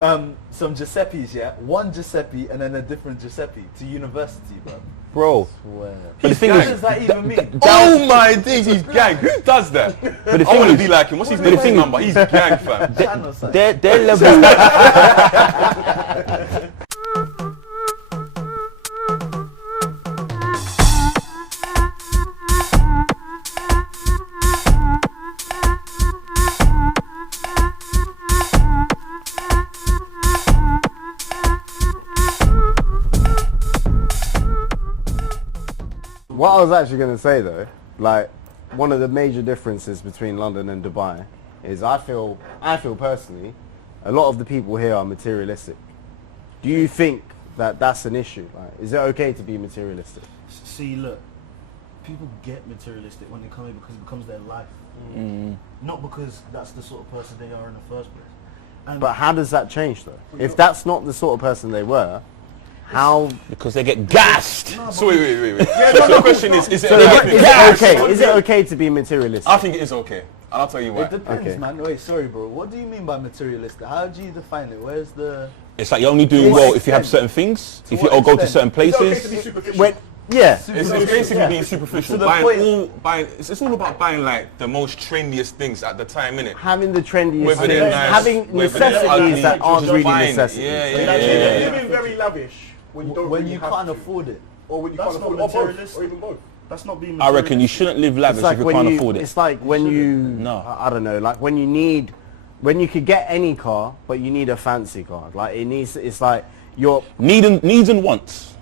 some Giuseppes, yeah? One Giuseppe and then a different Giuseppe to university, bro. Bro. Swear. But the thing What is, does that even mean? Oh my days, he's gang. Who does that? But the I thing want to is, be like him. What's his name? Number? He's gang, fam. Channel side. their level. What I was actually going to say though, like one of the major differences between London and Dubai is I feel personally, a lot of the people here are materialistic. Do you think that that's an issue? Like, is it okay to be materialistic? See, look, people get materialistic when they come here because it becomes their life, not because that's the sort of person they are in the first place. And But how does that change though? If that's not the sort of person they were, how? Because they get gassed. So wait. So the question is it Is it okay to be materialistic? I think it is okay. And I'll tell you why. It depends, Okay. man. Wait, sorry, bro. What do you mean by materialistic? How do you define it? Where's the... It's like you're only doing well if you have certain things, if you what all go to extent? certain It's okay to be places. superficial. When, yeah. It's basically being superficial. To the point- Buying. It's all about buying like the most trendiest things at the time, innit? Having the trendiest Whether things, they're nice, having whether they're necessities ugly, that aren't just really buying it. necessities. Yeah. You're being very lavish when you don't When really you have can't to. afford it. Or when you That's can't not afford it, or both, materialistic. or even both. that's not being I reckon you materialistic. shouldn't live lavish It's like if you when can't you, afford it. it's like when you, No. I don't know, like when you could get any car, but you need a fancy car. Like it's like Needs and wants.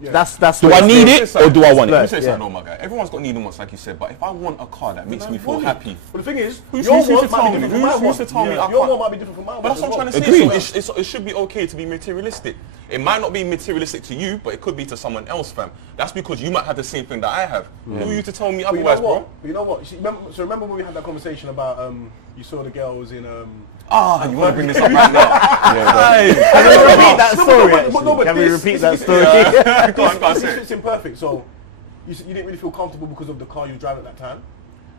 that's Do what I it's need like. it or do I want Let me it? say Yeah. something, no, my guy. Everyone's got need and wants, like you said. But if I want a car that makes me feel happy, But the thing is, Who's your to want tell might me? be different from my Who's want. to tell me I Your can't? want might be different from my But want. that's what I'm trying to say. Agreed. So it should be okay to be materialistic. It might not be materialistic to you, but it could be to someone else, fam. That's because you might have the same thing that I have. Who are you to tell me But otherwise, you know what? bro? But you know what? You see, remember when we had that conversation about you saw the girls in You want to bring this up right now? Can we repeat that story? no, but Can we this- repeat this- that story? Go on, this say it. fits in perfect. So you didn't really feel comfortable because of the car you drive at that time.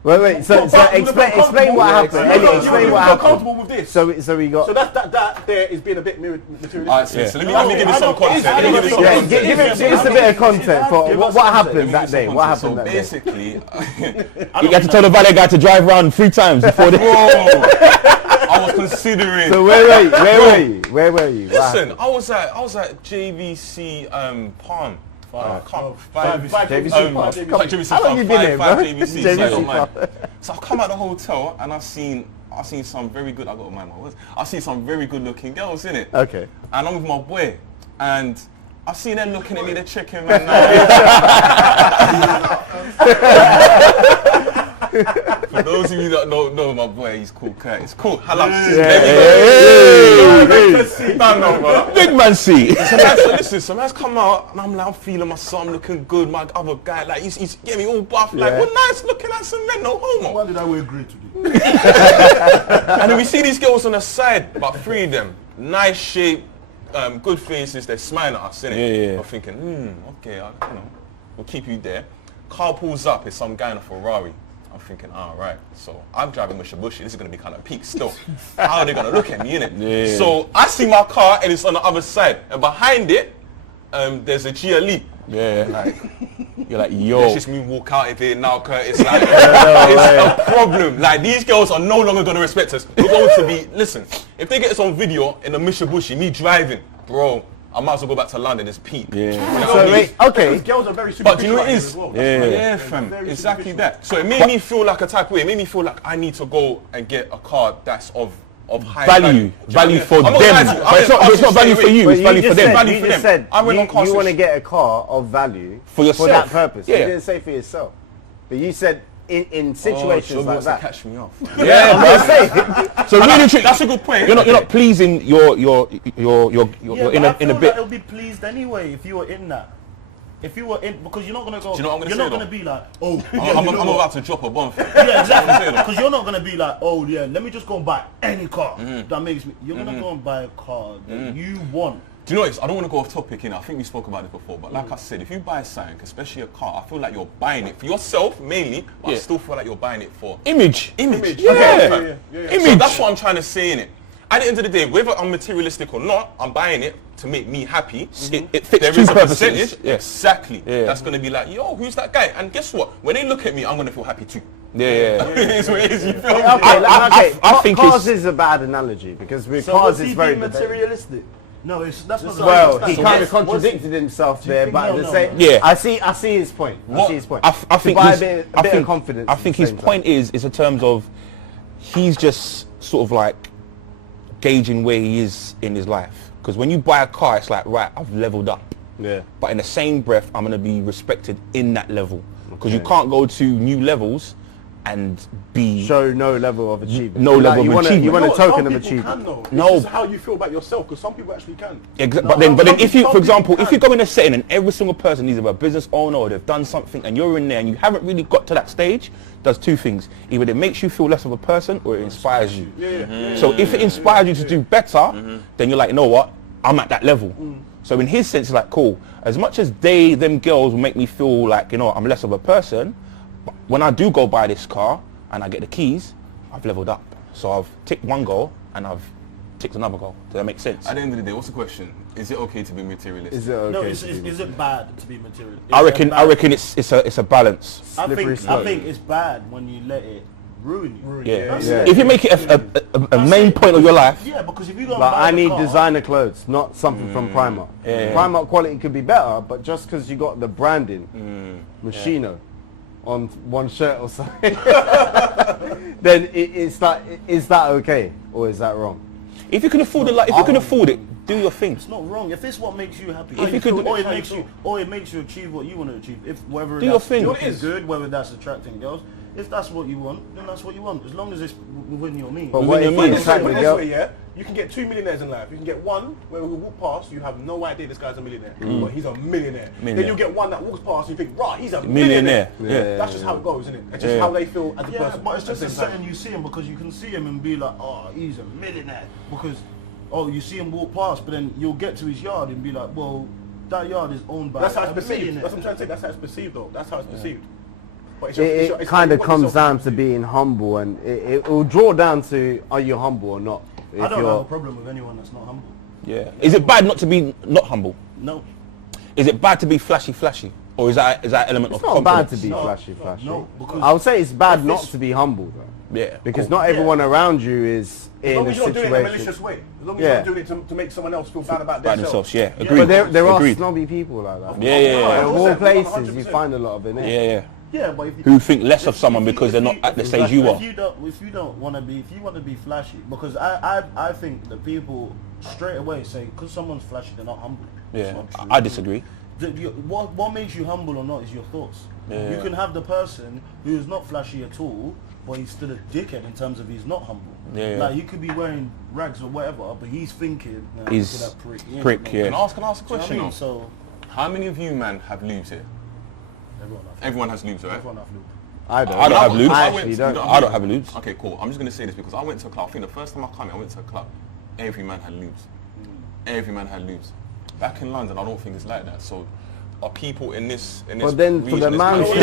Wait. So But you would've felt explain what happened. comfortable- Elliot, you explain would've what felt happened. comfortable with this. So we got. So that there is being a bit materialistic. Alright, so let me give you some context. Let me give you some Yeah, context. give us a bit of content for what happened that day. What happened So that day? basically, You had to tell the valet guy to drive around 3 times before they... I was considering. So where were you? Where were you? What Listen, happened? I was at JVC Palm. Five JVC JVC Park. JVC. Come on. JVC How long you been here, bro? JVC, JVC so I don't mind. Park. So I've come out the hotel and I've seen some very good. I got to mind my words. I've seen some very good looking girls in it. Okay. And I'm with my boy, and I've seen them looking at me. They're checking, man. For those of you that don't know my boy, he's called Kurt. It's cool. Hello. Big man C. Some man's come out and I'm like, I'm feeling myself, I'm looking good. My other guy, like, he's getting me all buff. Like, Yeah. what nice looking at some men, no homo. Why did I wear grey today? And then we see these girls on the side, about 3 of them, nice shape, good faces, they're smiling at us, innit? Yeah. I'm thinking, okay, we'll keep you there. Car pulls up, it's some guy in a Ferrari. I'm thinking, right. So I'm driving Mitsubishi, this is gonna be kind of peak still. How are they gonna look at me, innit? Yeah. So I see my car and it's on the other side, and behind it, there's a GLE. Yeah. Like, You're like, it's yo. just me walk out of here now, Kurt. It's like, it's a problem. Like, these girls are no longer going to respect us. We're going to be, listen, if they get us on video in a Mitsubishi, me driving, bro, I might as well go back to London. It's peak. Yeah. You know what So I mean? wait, okay. Because girls are very But do you know what it superficial is? as well. Yeah. Fam, very exactly superficial. that. So it made me feel like a type of way. It made me feel like I need to go and get a car that's of high value. Value for I'm them. not lying to you. But it's not value for you, But it's value for them. value you for just them. said I went on car you want to search. get a car of value For yourself. that purpose. Yeah. You didn't say for yourself, but you said in situations like wants that. to catch me off. Yeah, I'm just saying. So really, trick. That's a good point. You're not pleasing your Yeah, in but I a feel bit. like it'll be pleased anyway if you were in that. If you were in, because you're not gonna go. Do you know what I'm gonna you're say, not gonna though? be like, oh, I'm about to drop a bomb. yeah, exactly. Because you're not gonna be like, oh yeah, let me just go and buy any car that makes me. You're gonna go and buy a car that you want. Do you know what? I don't want to go off topic, I think we spoke about it before, but like I said, if you buy something, especially a car, I feel like you're buying it for yourself mainly, but I Yeah. still feel like you're buying it for Image. image. Yeah. Okay, fam. Yeah. So Image. that's what I'm trying to say in it. at the end of the day, whether I'm materialistic or not, I'm buying it to make me happy. It fits There two is a purposes. percentage, Yeah. exactly. Yeah. That's gonna be like, yo, who's that guy? And guess what? When they look at me, I'm gonna feel happy too. Yeah. It's what it is, you feel me? I think cars it's- is a bad analogy because with So cars was he it's very being materialistic? No, that's not. well, that's he not- kind of yes, contradicted himself there, think- but no, the no, same. no. Yeah. I see his point. I see his point. I To think buy his, a I bit think, of confidence. I at think the his same time. point is in terms of he's just sort of like gauging where he is in his life. Because when you buy a car, it's like, right, I've leveled up. Yeah. But in the same breath, I'm going to be respected in that level. Because you Okay. can't go to new levels and be... Show no level of achievement. No level you of want achievement. You want a No, token some of people achievement. Can, though. No. It's just how you feel about yourself, because some people actually can. But then if you, some for example, people if you go in a setting and every single person is either a business owner or they've done something and you're in there and you haven't really got to that stage, does two things. Either it makes you feel less of a person or it inspires you. So if it inspires you to do better, then you're like, you know what? I'm at that level. So in his sense, it's like, cool. As much as them girls will make me feel like, you know, I'm less of a person, but when I do go buy this car and I get the keys, I've leveled up. So I've ticked one goal and I've ticked another goal. Does that make sense? At the end of the day, what's the question? Is it okay to be materialistic? Is it okay? No, to is be- it bad to be material? I reckon it's a balance. Slippery I slope. think it's bad when you let it ruin you. Yeah. That's Yeah. it. If you make it a main point of your life, Yeah, because if you don't Like buy I the need car, designer clothes, not something from Primark. Yeah. Primark quality could be better, but just because you got the branding, Machino, on one shirt or something, then it's like, is that okay or is that wrong? if you can afford it, if you can afford it, do your thing. it's not wrong. If it's what makes you happy, If you could- or it makes you achieve what you want to achieve. If whether Do your that's thing. looking good, whether that's attracting girls, if that's what you want, then that's what you want. As long as it's within your means. But Within what your if means. you Put attract it the this girl? way, yeah? You can get 2 millionaires in life. You can get one where we walk past, you have no idea this guy's a millionaire, but he's a millionaire. Then Millionaire. you get one that walks past and you think, right, he's a Millionaire. millionaire. Yeah. That's just how it goes, isn't it? It's just Yeah. how they feel as a Yeah, person. but it's just at a the same time. setting you see him because you can see him and be like, oh, he's a millionaire. Because, oh, you see him walk past, but then you'll get to his yard and be like, well, that yard is owned by That's how a it's perceived. millionaire. That's what I'm trying to say. That's how it's perceived, though. That's how it's perceived. But it's It kind of comes down to being humble, and it will draw down to are you humble or not. I If don't have a you're, problem with anyone that's not humble. Yeah. Is it bad not to be not humble? No. Is it bad to be flashy, or is that element it's of not bad confidence? to be No, flashy. no, because I would say it's bad if not it's- to be humble though, Yeah. because cool. not everyone around you is As in long a as you're not doing it in a situation. malicious way. As long as Yeah. you're not doing it to make someone else feel bad about By themselves. themselves, yeah. Agreed. But there are Agreed. snobby people like that. Yeah, yeah, yeah. Of all 100%, places, 100%. you find a lot of it. innit? Yeah, yeah. yeah, but if you, Who think less of if- someone if you- because they're if not you- at the if- stage you are. If you don't want to be, if you want to be flashy, because I think that people straight away say because someone's flashy they're not humble. It's Yeah. not true. I disagree. What makes you humble or not is your thoughts. Yeah. You can have the person who is not flashy at all, but he's still a dickhead in terms of he's not humble. Yeah. Like you could be wearing rags or whatever, but he's thinking, nah, He's look at that prick. He ain't prick, got no- yeah. Can I ask a Do you know what question? I mean? though? So How many of you, man, have lubes here? everyone have, Everyone has lubes, right? everyone have lube. I don't. I don't have lubes. I I went- actually you don't. don't I don't have lubes. Okay, cool. I'm just going to say this because I went to a club. I think the first time I came, I went to a club. Every man had lubes. Every man had lubes. Back in London, I don't think it's like that. So, are people in this But then for the region, man it's to-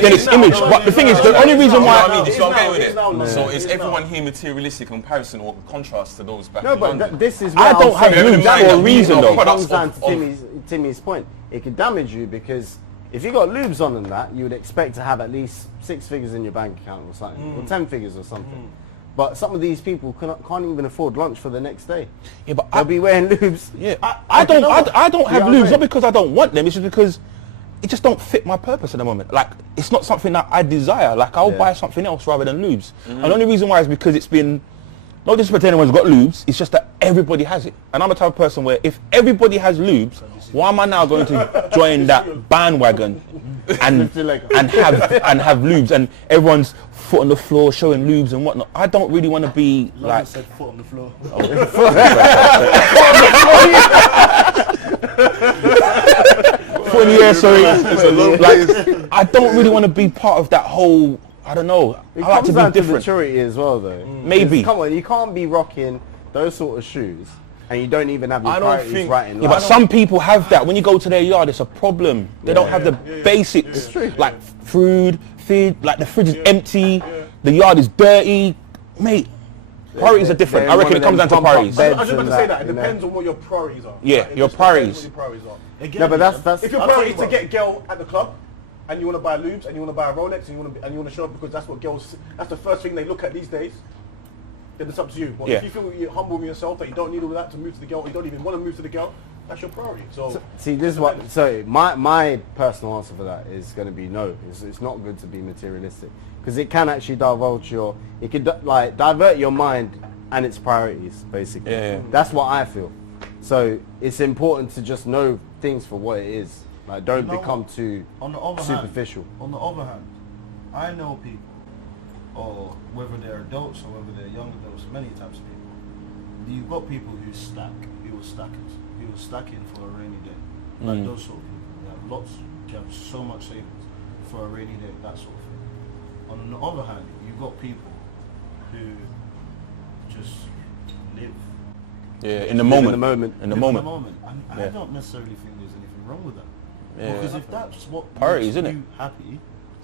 Then it's image. But the thing is, the only reason You know what I why mean? Just so I'm It's getting now, with it's now, it. man. So It's is now. everyone here materialistic comparison or contrast to those back No, in but London? this is I what don't I'm have saying. lubes lubes for for a a reason of though. It comes products down to of- Timmy's point. It could damage you because if you got lubes on and that, you would expect to have at least 6 figures in your bank account or something, or 10 figures or something. But some of these people can't even afford lunch for the next day. Yeah, but They'll be wearing lubes. Yeah, I don't have You know what I'm lubes, saying? not because I don't want them, it's just because it just don't fit my purpose at the moment. Like, it's not something that I desire. Like, I'll Yeah. buy something else rather than lubes. And the only reason why is because it's been, not disrespect to anyone who's got lubes, it's just that everybody has it. And I'm the type of person where if everybody has lubes, why am I now going to join that bandwagon and have lubes and everyone's foot on the floor showing lubes and whatnot? I don't really want to be Like like... I said, foot on the floor. Foot in the air, sorry. Like, I don't really want to be part of that whole. I don't know. It I like comes to down be to different. maturity as well, though. Maybe. Come on, you can't be rocking those sort of shoes and you don't even have your I don't priorities think- right in Yeah, life. but some people have that. When you go to their yard, it's a problem. They don't have the basics, like food, feed. Like the fridge is empty, the yard is dirty, mate. Priorities are different. I reckon it comes down to priorities. I was just about to say that. It depends on what your priorities are. Yeah, Like, it your just depends priorities. what your priorities are. Again, No, but that's If your I'll priority is tell to you, get girl at the club, and you want to buy lubes, and you want to buy a Rolex, and you want to show up because that's what girls, that's the first thing they look at these days, then it's up to you. But Yeah. if you feel you're humble with yourself, that you don't need all of that to move to the girl, or you don't even want to move to the girl, that's your priority. So See, this is what. So my personal answer for that is going to be no. It's not good to be materialistic because it can actually divulge your. It could like divert your mind and its priorities. Basically, Yeah. that's what I feel. So it's important to just know things for what it is. Like, don't You know become what? too on the other superficial. Hand, on the other hand, I know people, or whether they're adults or whether they're young adults, many types of people. You've got people who stack, who were stackers, who were stacking for a rainy day. Like those sort of people. They have lots, they have so much savings for a rainy day, that sort of thing. On the other hand, you've got people who just live Yeah, in the Live moment. in the moment. In the live moment. And Yeah. I don't necessarily think there's anything wrong with that. Yeah. Because if that's what Priorities, makes innit? you happy,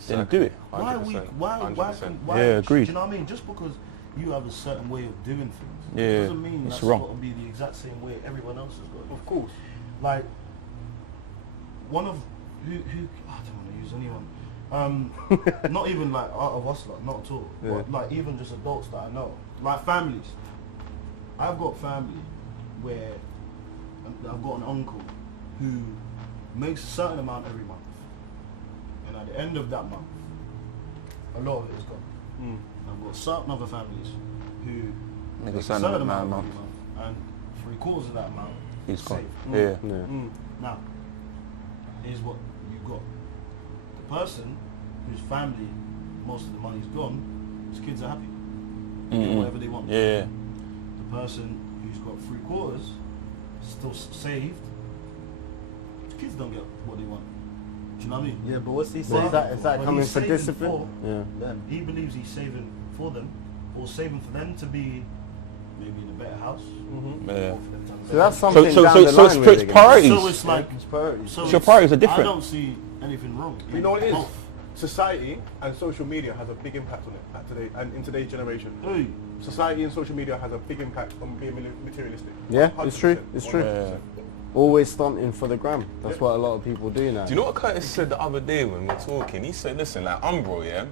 Then do it. why we 100%, why 100%. why Yeah, agreed. do you know what I mean? Just because you have a certain way of doing things, Yeah, it doesn't mean it's that's wrong. got to be the exact same way everyone else has got. of course, Like one of who I don't want to use anyone. Not even like out of us, like, not at all. Yeah. But like even just adults that I know, like families. I've got family where I've got an uncle who makes a certain amount every month, and at the end of that month, a lot of it is gone. I've got certain other families who Make make a certain amount a every month. month, and 3/4 of that amount He's is gone. saved. Yeah. Yeah. Now, here's what you got. The person whose family, most of the money's gone, his kids are happy. They get whatever they want. Yeah. The person who's got 3/4 still saved, his kids don't get what they want. Do you know what I mean? Yeah, but what's he So saying? is that But coming he's for saving discipline? for Yeah. Them. He believes he's saving for them, or saving for them to be maybe in a better house. Yeah. Or for them to have a So that's better- something So down the line it's really gonna- priorities. So it's like It's priorities. so your priorities are I different. don't see anything wrong. you know what it is. Both. Society and social media has a big impact on it at today and in today's generation. Hey. Society and social media has a big impact on being materialistic. Yeah, it's true. 100%. It's true. 100%. Always stunting for the gram. That's what a lot of people do now. Do you know what Curtis said the other day when we were talking? He said, listen, like Umbro, yeah?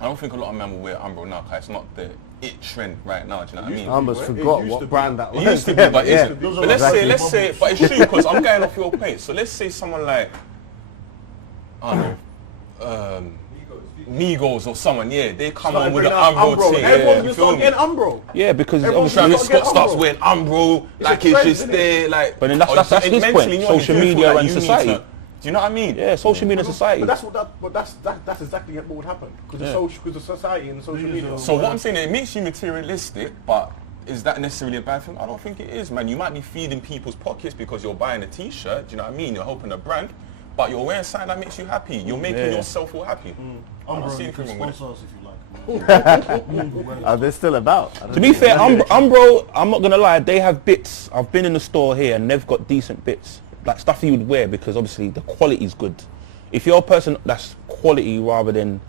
I don't think a lot of men will wear Umbro now because it's not the it trend right now, do you know what I mean? I almost It forgot used to what be. brand that It was. used to be, but, yeah. it's, Those but are let's exactly say, bubbles. but it's true because I'm going off your point. So let's say someone like, I don't know, Migos or someone, yeah, they come on with the Umbro thing. Everyone's Yeah, gonna you start feel me? getting Umbro. Yeah, because Everyone's obviously, trying Travis to Scott get starts Umbro. wearing Umbro, It's like a it's trend, just isn't there, like. But then that's or his mentally, point, you know, social you feel media like and you need society. to- Do you know what I mean? yeah, social media and society. But that's exactly what would happen because the society and the social media. So what I'm saying, it makes you materialistic, but is that necessarily a bad thing? I don't think it is, man. You might be feeding people's pockets because you're buying a t-shirt, do you know what I mean? You're helping a brand, but you're wearing something that makes you happy. You're making Yeah. yourself all happy. I don't see You can anything wrong with it. sponsor us if you like. They're still about. I don't To be know. fair, Umbro, I'm not gonna lie, they have bits. I've been in the store here and they've got decent bits, like stuff you would wear because obviously the quality is good. If you're a person that's quality rather than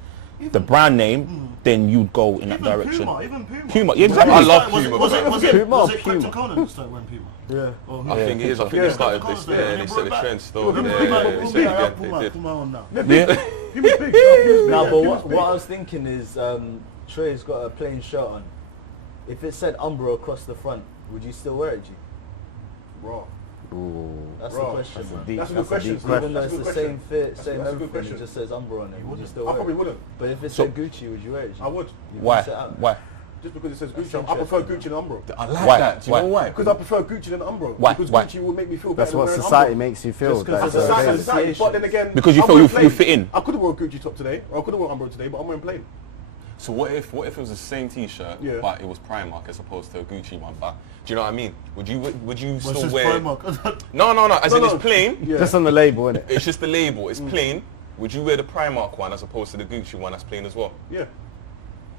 the brand name, then you'd go in that direction. Even Puma. Puma, yeah, exactly. I love Was Puma. it Puma. Quentin Conan that started wearing Puma? Yeah. Or who? I think it is. I think Yeah. they started Puma this. started Yeah, and they they set brought the it trend back. still. Puma, Yeah, Puma, they Puma, said it again. Puma, They did. Puma on now. Yeah. Puma's big. No, but what I was thinking is Trey's got a plain shirt on. If it said Umbro across the front, would you still wear it, G? Raw. Ooh. That's Bro, the question, that's a man. deep- That's a good that's a question. deep Steve. question. Even though That's it's a the good same question. fit, That's same a good everything, question. it just says Umbro on it. Would you still I wear probably it? wouldn't. But if it So- said Gucci, would you wear it, G? I would. You Why? mix it up. Why? Just because it says That's Gucci. I prefer Gucci than Umbro. I like Why? that. Do you know why? Because I prefer Gucci than Umbro. Why? Because Why? Gucci will make me feel better That's than what wearing society Umbro. makes you feel. Just 'cause That's it's what a it is. Society, but then again, Because you I'm feel wearing you plain. fit in. I could have worn a Gucci top today, or I could have worn Umbro today, but I'm wearing plain. So what if it was the same T-shirt, Yeah. but it was Primark as opposed to a Gucci one? But do you know what I mean? Would you What's still this wear? Primark? No. As No, in no. it's plain. Yeah. Just on the label, innit? It's just the label. It's plain. Would you wear the Primark one as opposed to the Gucci one that's plain as well? Yeah.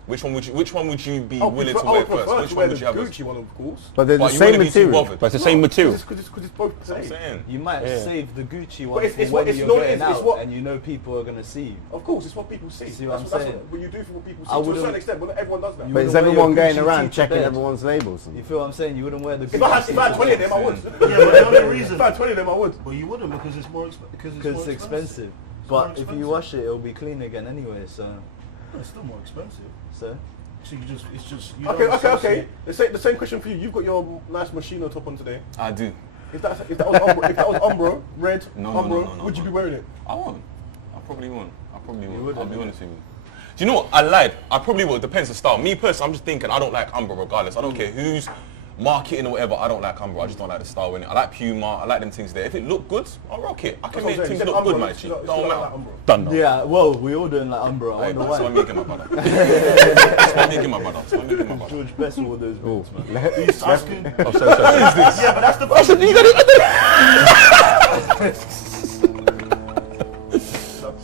Which one would you be I willing prefer- to I wear would prefer first? to Which wear one would the you have? Gucci one, of course. But they're the But you same wouldn't be too material. bothered. But it's the same material. Because it's both the I'm same. saying. You might Yeah. save the Gucci one it's for what- when it's you're not- going it's out what- and you know people are going to see you. Of course, it's what people see. See what I'm that's saying? what you do for what people see. I To a wouldn't- certain extent, but not everyone does that. You But is wouldn't wear everyone your going Gucci around tee to checking bed. everyone's labels? You feel what I'm saying? You wouldn't wear the If I Gucci had 20 of them, I would. Yeah, but the only reason. If I had 20 of them, I would. But you wouldn't because it's more because more it's expensive. It's But more if you expensive. wash it, it'll be clean again anyway. So, It's still more expensive. so So it's just. You Okay, don't okay. associate- The same question for you. You've got your nice Moschino top on today. I do. If that was Umbro, red, No, Umbro, no, would you be no. wearing it? I won't. I probably won't. wouldn't, I'll be yeah. honest with you. Do you know what? I lied. I probably will. It depends on style. Me personally, I'm just thinking I don't like Umbro regardless. I don't care who's marketing or whatever. I don't like Umbro. I just don't like the style in it. I like Puma. I like them things there. If it look good, I'll rock it. I can make things look good, my G. Don't matter. Done now. yeah. Well, we all doing like Umbro. I Hey, wonder that's why why. I'm making my brother. That's why I'm making my brother. That's why I'm making my brother. George Best wore those boots, man. He's asking. Oh, sorry. Yeah, but that's the question.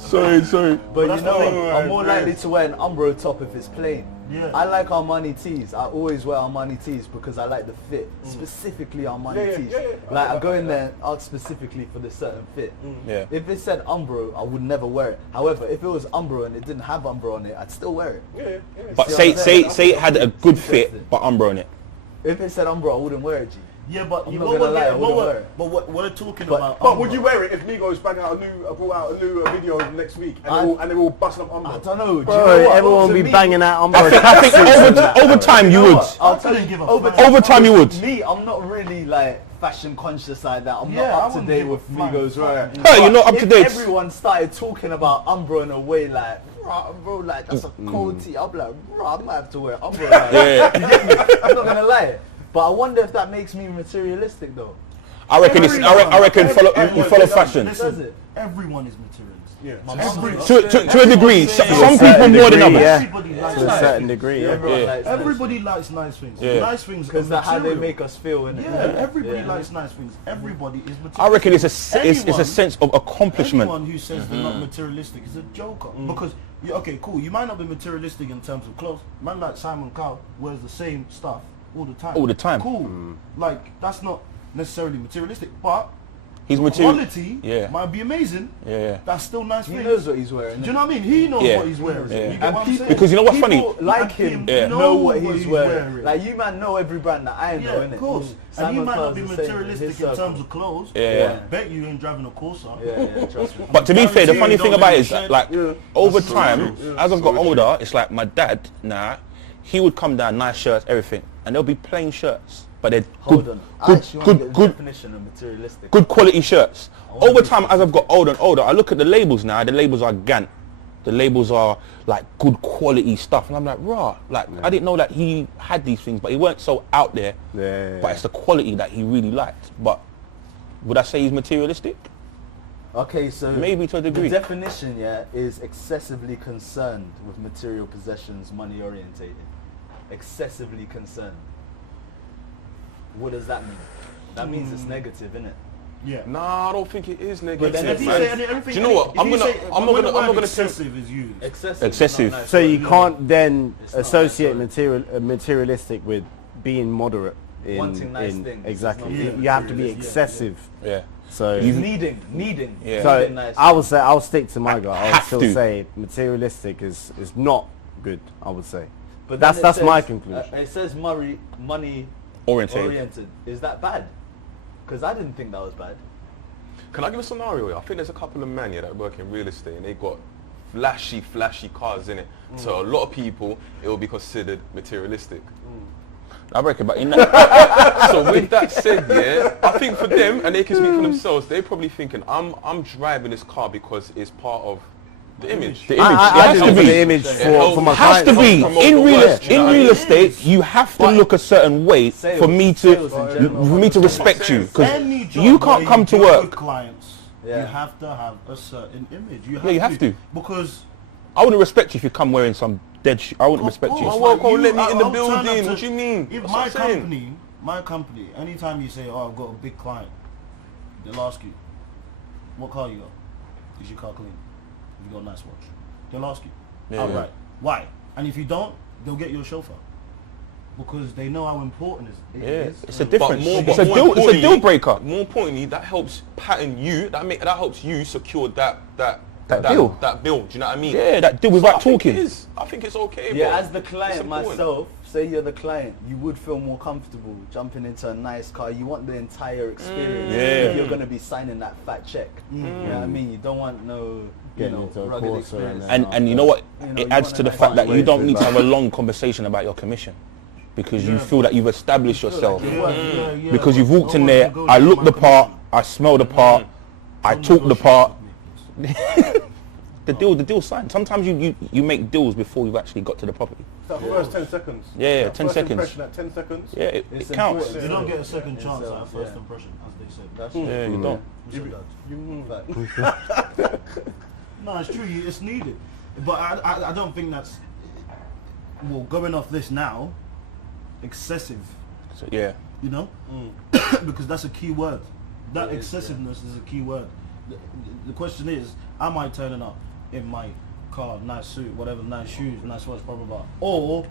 Sorry. But that's you know, the thing, I'm more likely to wear an Umbro top if it's plain. Yeah. I like Armani tees. I always wear Armani tees because I like the fit. Specifically Armani tees. Like I go in there and ask specifically for this certain fit. Yeah. If it said Umbro, I would never wear it. However, if it was Umbro and it didn't have Umbro on it, I'd still wear it. But See say what I'm saying? say it had a good fit, but Umbro on it. If it said Umbro, I wouldn't wear it, G. Yeah, but I'm you not know gonna what? lie, I But wouldn't wear it. what we're talking But- about. But would you wear it if Migos brought out a new video next week and they're all busting up Umbro? I don't know. Do you Bro, know what? everyone To be me- banging out on I think over time you know would. what? I'll I tell couldn't you, give a over flying Over time you would. Me, I'm not really like fashion conscious like that. I'm Yeah, not I up to wouldn't date give a with flying Migos, right? fuck. Hey, you're not up to If date. everyone started talking about Umbro in a way like, bro, like that's a cold tee. I'm like, bro, I might have to wear Umbro. Like, Yeah. you get me? I'm not gonna lie. But I wonder if that makes me materialistic though. I reckon it's. I reckon you follow Everyone- fashion. Does Listen, it? everyone is materialist. Yeah. My Every- mum- To a degree. Some To a people certain more than degree, others. yeah. Everybody likes To a nice certain things. degree, yeah. Everyone Yeah. likes Everybody likes nice things. Yeah. Nice things because are that's how they material. make us feel, innit? Yeah, everybody Yeah. likes nice things. Everybody is materialistic. I reckon it's a Anyone- sense of accomplishment. Anyone who says they're not materialistic is a joker. Because, okay, cool, you might not be materialistic in terms of clothes. Man like Simon Cowell wears the same stuff all the time. All the time. Cool. Like, that's not necessarily materialistic, but He's material. quality Yeah. might be amazing. Yeah. That's still nice He things. knows what he's wearing. Do you know what I mean? He knows Yeah. what he's wearing. Yeah. You get And what I'm people- saying? Because you know what's funny? People like him Yeah. know what he's he's wearing. Like you man know every brand that I know, Yeah, innit? of course. And Simon he might not Cowell's be the same in materialistic his in circle. terms of clothes. Yeah. I bet you ain't driving a Corsa. Yeah, trust me. But to be fair, the funny thing about it is that, like, Yeah. over That's so time, true. as I've got older, it's like my dad, he would come down, nice shirts, everything, and there'll be plain shirts, but they're Hold good, on. I actually want to get the good definition of materialistic. good quality shirts. wanna Over be time, as I've got older and older, I look at the labels now. The labels are Gant. The labels are like good quality stuff, and I'm like, rah. Like I didn't know that he had these things, but he weren't so out there. Yeah. But it's the quality that he really liked. But would I say he's materialistic? Okay, so Maybe to a degree. the definition, yeah, is excessively concerned with material possessions, money orientated. Excessively concerned. What does that mean? That means it's negative, innit? Yeah. Nah, I don't think it is then negative. if you man. say Do you know what? I'm not gonna. excessive is used. Excessive. Excessive. is not nice. So you can't then It's not associate nice, materialistic with being moderate in, Wanting nice things. exactly. It's not You have to be materialistic. excessive. Yeah. So needing. Yeah. so Needing nice I would things. say I'll stick to my guy. I would Have still to. say materialistic is not good. I would say. But That's then it my says- conclusion. It says money Orientated. oriented. Is that bad? Because I didn't think that was bad. Can I give a scenario here? I think there's a couple of men here that work in real estate and they got flashy cars in it. So a lot of people, it will be considered materialistic. I reckon, but in that, So with that said, yeah, I think for them, and they can speak for themselves, they're probably thinking, I'm driving this car because it's part of the image. the image, I it has do to it for be. the image helps- for my It has to clients. be. promote In the real, work, you know in what I real mean? estate, you have to look a certain way Sales, for me sales to in general. for me to respect you, because Any job you where can't come to deal with work. clients, Yeah. you have to have a certain image. You you have to. Because I wouldn't respect you if you come wearing some dead shit. I wouldn't respect course, you. My work won't let me in the I'll turn up building. to- What do you mean? If That's my what I'm saying. company, anytime you say, "Oh, I've got a big client," they'll ask you, "What car you got? Is your car clean? Have you got a nice watch?" They'll ask you. Yeah. Outright. Why? And if you don't, they'll get you a chauffeur because they know how important it is. It's a difference. more It's a deal importantly- breaker. More importantly, that helps pattern you. That helps you secure that deal. That bill. Do you know what I mean? Yeah, that deal So without I think talking. it is. I think it's okay. Yeah, bro. as the client It's important. myself, say you're the client, you would feel more comfortable jumping into a nice car. You want the entire experience. Yeah. You're going to be signing that fat check. You know what I mean? You don't want no Getting into a rugged Corsa experience. And you know what? You know, It you adds want to a the nice fact that you don't way need to to have a long conversation about your commission because you feel that you've established yourself. Because you've walked in there, I look the part, I smell the part, I talk the part. The deal's signed. Sometimes you make deals before you've actually got to the property. That first 10 seconds. Yeah, That 10 first seconds. impression, that 10 seconds. Yeah, it It's counts. important. You don't get a second chance at Itself, first yeah. impression, as they said. That's Yeah, you don't. No, it's true. It's needed, but I don't think that's. Well, going off this now, excessive. So, yeah. You know, because that's a key word. That It is, excessiveness is a key word. The question is, am I turning up in my car, nice suit, whatever, nice shoes, nice watch, blah blah blah, or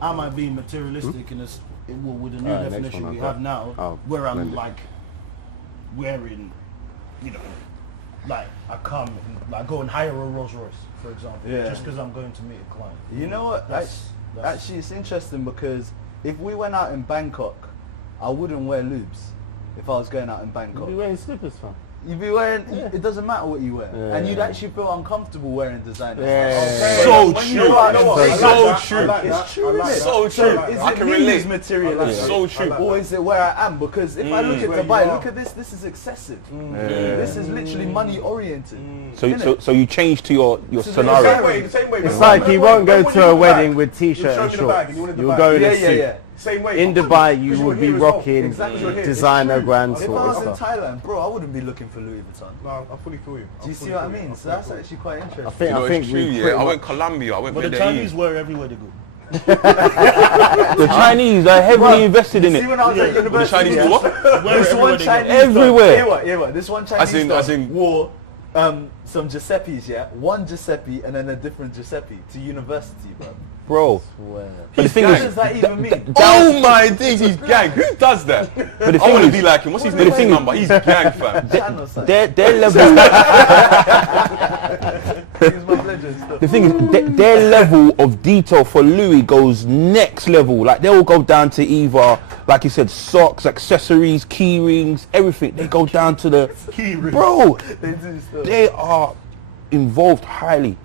am I being materialistic in this? Well, with the new Next definition one we I've have got. now, Oh, where I'm blended. like wearing, you know, like I come, like go and hire a Rolls Royce, for example, Yeah. just because I'm going to meet a client. You know what? That's- Actually, it's interesting because if we went out in Bangkok, I wouldn't wear lubes if I was going out in Bangkok. You'll be wearing slippers, fam. You'd be wearing, it doesn't matter what you wear. Yeah. And you'd actually feel uncomfortable wearing designer. Yeah. So When you true. go out You know what? and I say- like So that. true. I like It's that. true, I like isn't it? that. So true. Is I it can me relate. who's materialistic? Yeah. So true. Or is it where I am? Because if I look at Where Dubai, you look are. at this is excessive. Yeah. This is literally money oriented. So you change to your is the scenario. The same way. It's like you won't go to a wedding with You'll t-shirt show and me the bag and shorts. you wanted the You'll bag. go in Yeah, a yeah, suit. yeah. Same way. In Dubai, you Because would you're be here as well. rocking Exactly, you're here. It's designer true. grand If I sort of was in stuff. Thailand, bro, I wouldn't be looking for Louis Vuitton. No, I fully feel you. Do you see what I mean? So that's actually quite interesting. I think You know, it's true, we yeah. pretty I went much- Colombia. I went But the Medellin. Chinese wear everywhere they go. The Chinese are heavily invested in See it. when I was at The university, Chinese yeah, do what? this one Chinese Everywhere. Hear what? This one Chinese As in- wore some Giuseppes, yeah? One Giuseppe and then a different Giuseppe to university, bro. Bro. But the thing What is, does that even mean? Oh my days, he's gang. Who does that? but the I want thing to is, be like him. What's his but the name? thing is- Number? He's gang, fam. Channel sign. their level, Use my pleasure stuff. the thing is, their level of detail for Louis goes next level. Like they'll go down to either, like you said, socks, accessories, key rings, everything. They go down to the Key ring. bro. They do stuff. They are involved highly.